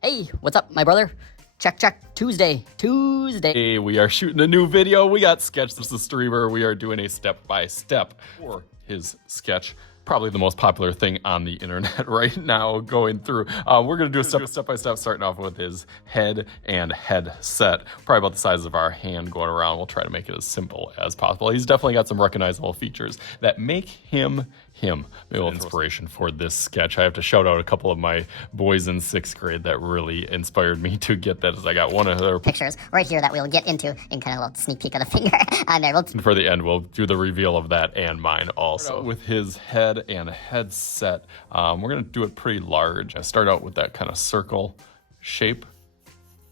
Hey, what's up, my brother? Check, check, Tuesday. Hey, we are shooting a new video. We got Sketch the Streamer. We are doing a step-by-step for his sketch. Probably the most popular thing on the internet right now going through. We're gonna do a step-by-step, starting off with his head and headset. Probably about the size of our hand going around. We'll try to make it as simple as possible. He's definitely got some recognizable features that make him him. Maybe inspiration for this sketch. I have to shout out a couple of my boys in 6th grade that really inspired me to get that. As I got one of their Pictures right here that we'll get into in kind of a little sneak peek of the finger on there. For the end, we'll do the reveal of that and mine also. With his head and headset, we're gonna do it pretty large. I start out with that kind of circle shape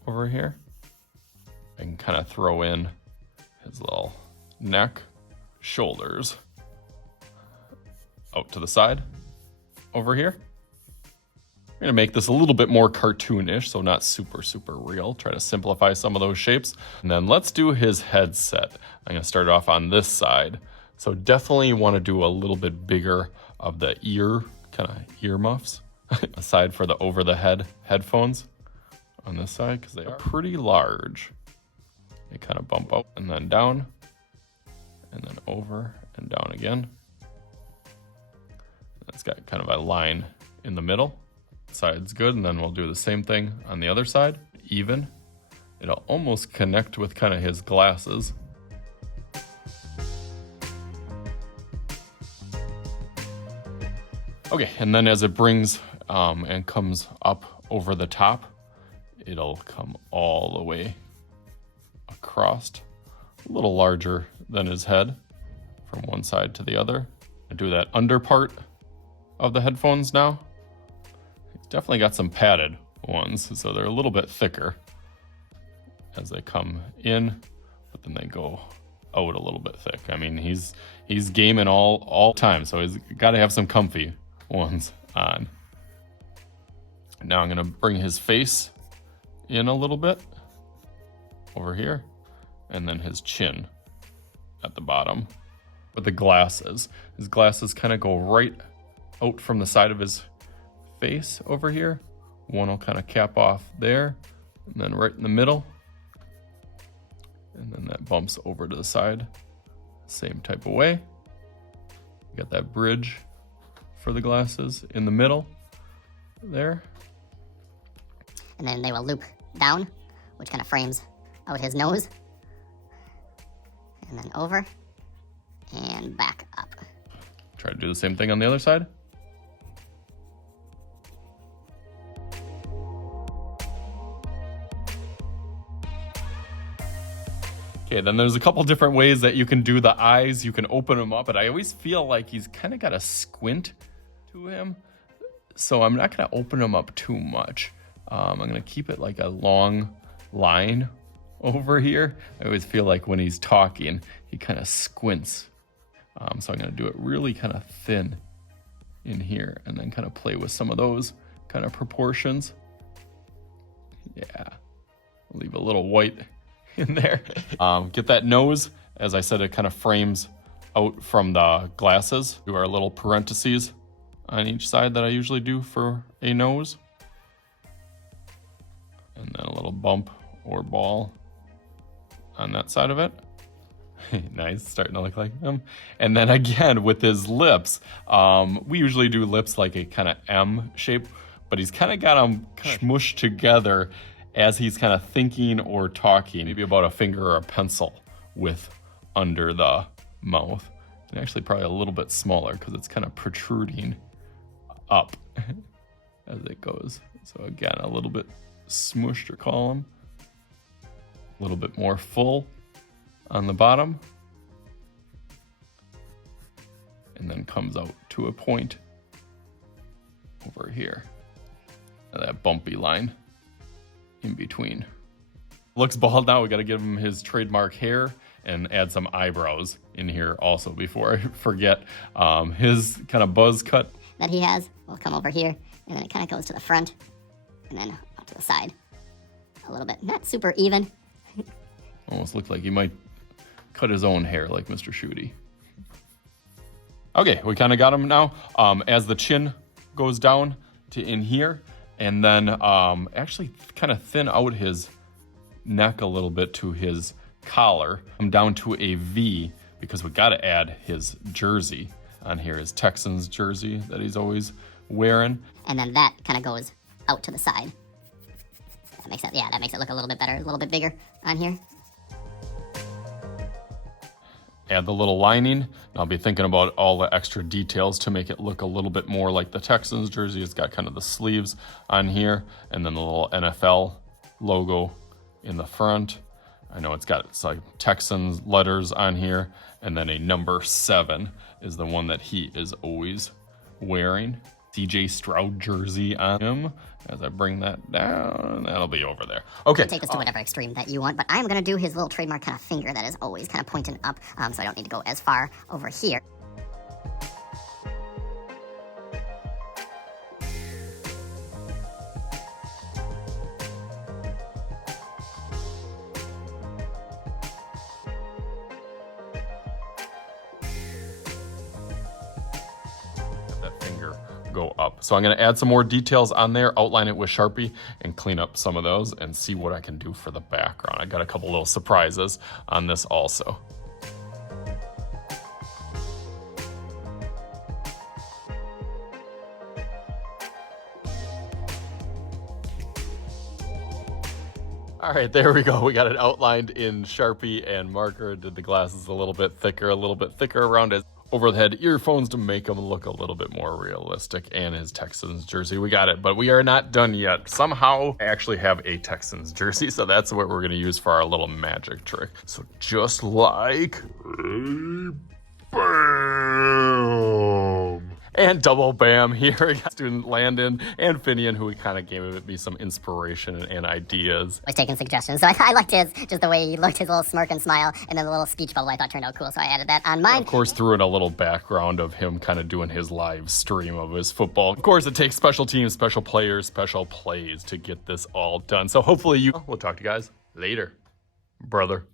over here. I can kind of throw in his little neck, shoulders, out to the side over here. I'm gonna make this a little bit more cartoonish, so not super real. Try to simplify some of those shapes. And then let's do his headset. I'm gonna start off on this side. So definitely wanna do a little bit bigger of the ear, kind of earmuffs, aside for the over-the-head headphones on this side, because they are pretty large. They kind of bump up and then down, and then over and down again. It's got kind of a line in the middle. Side's good, and then we'll do the same thing on the other side, even. It'll almost connect with kind of his glasses. Okay, and then as it brings and comes up over the top, it'll come all the way across, a little larger than his head from one side to the other. I do that under part of the headphones now. He's definitely got some padded ones, so they're a little bit thicker as they come in, but then they go out a little bit thick. I mean, he's gaming all time, so he's got to have some comfy ones on. Now I'm gonna bring his face in a little bit over here, and then his chin at the bottom. But the glasses, his glasses kind of go right out from the side of his face over here. One will kind of cap off there, and then right in the middle, and then that bumps over to the side, same type of way. You got that bridge for the glasses in the middle there. And then they will loop down, which kind of frames out his nose. And then over and back up. Try to do the same thing on the other side. Okay, then there's a couple different ways that you can do the eyes. You can open them up, but I always feel like he's kind of got a squint to him. So I'm not gonna open them up too much. I'm gonna keep it like a long line over here. I always feel like when he's talking, he kind of squints. So I'm gonna do it really kind of thin in here, and then kind of play with some of those kind of proportions. Yeah, leave a little white in there. Get that nose. As I said, it kind of frames out from the glasses. Do our little parentheses on each side that I usually do for a nose. And then a little bump or ball on that side of it. Nice, starting to look like him. And then again with his lips, we usually do lips like a kind of M shape, but he's kind of got them smushed together as he's kind of thinking or talking, maybe about a finger or a pencil width under the mouth. And actually probably a little bit smaller because it's kind of protruding up as it goes. So again, a little bit smushed or column, a little bit more full on the bottom, and then comes out to a point over here. Now that bumpy line in between. Looks bald now. We got to give him his trademark hair and add some eyebrows in here also before I forget. His kind of buzz cut That he has will come over here, and then it kind of goes to the front, and then up to the side a little bit. Not super even. almost looked like he might cut his own hair like Mr. Shooty. Okay, we kind of got him now. As the chin goes down to in here, And then actually kind of thin out his neck a little bit to his collar. I'm down to a V because we got to add his jersey on here, his Texans jersey that he's always wearing. And then that kind of goes out to the side. That makes it look a little bit better, a little bit bigger on here. Add the little lining. And I'll be thinking about all the extra details to make it look a little bit more like the Texans jersey. It's got kind of the sleeves on here and then the little NFL logo in the front. I know it's like Texans letters on here, and then a number 7 is the one that he is always wearing. CJ Stroud jersey on him. As I bring that down, that'll be over there. Okay. Take this to whatever extreme that you want, but I'm gonna do his little trademark kind of finger that is always kind of pointing up, so I don't need to go as far over here. That finger go up. So I'm going to add some more details on there, outline it with Sharpie, and clean up some of those and see what I can do for the background. I got a couple little surprises on this also. All right, there we go. We got it outlined in Sharpie and marker. Did the glasses a little bit thicker around his over the head earphones to make him look a little bit more realistic, and his Texans jersey. We got it, but we are not done yet. Somehow I actually have a Texans jersey, so that's what we're gonna use for our little magic trick. So just like bam. And double bam, here we got student Landon and Finian, who kind of gave me some inspiration and ideas. I was taking suggestions, so I liked his, just the way he looked, his little smirk and smile, and then the little speech bubble I thought turned out cool, so I added that on mine. Of course, threw in a little background of him kind of doing his live stream of his football. Of course, it takes special teams, special players, special plays to get this all done. So hopefully we'll talk to you guys later, brother.